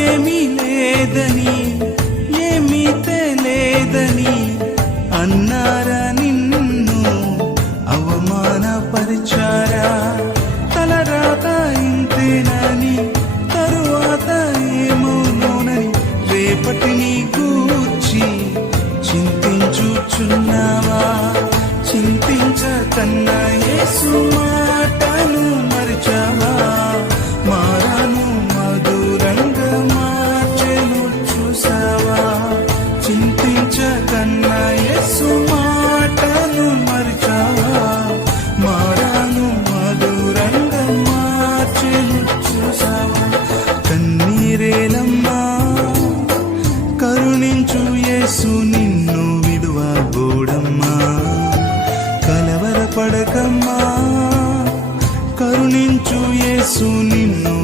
ఏమీ లేదని ఏమీ తెలియదని అన్నారా నిన్ను అవమానపరిచారా? తలరాత ఇంతేనని తరువాత ఏమవునోనని రేపటిని కూర్చి చింతించుచున్నావా? చింతించకన్నా సుమాటను మాటను మేరేలమ్మా కరుణించు యేసు నిన్ను విడువబోడమ్మా కలవర పడకమ్మా కరుణించు యేసు నిన్ను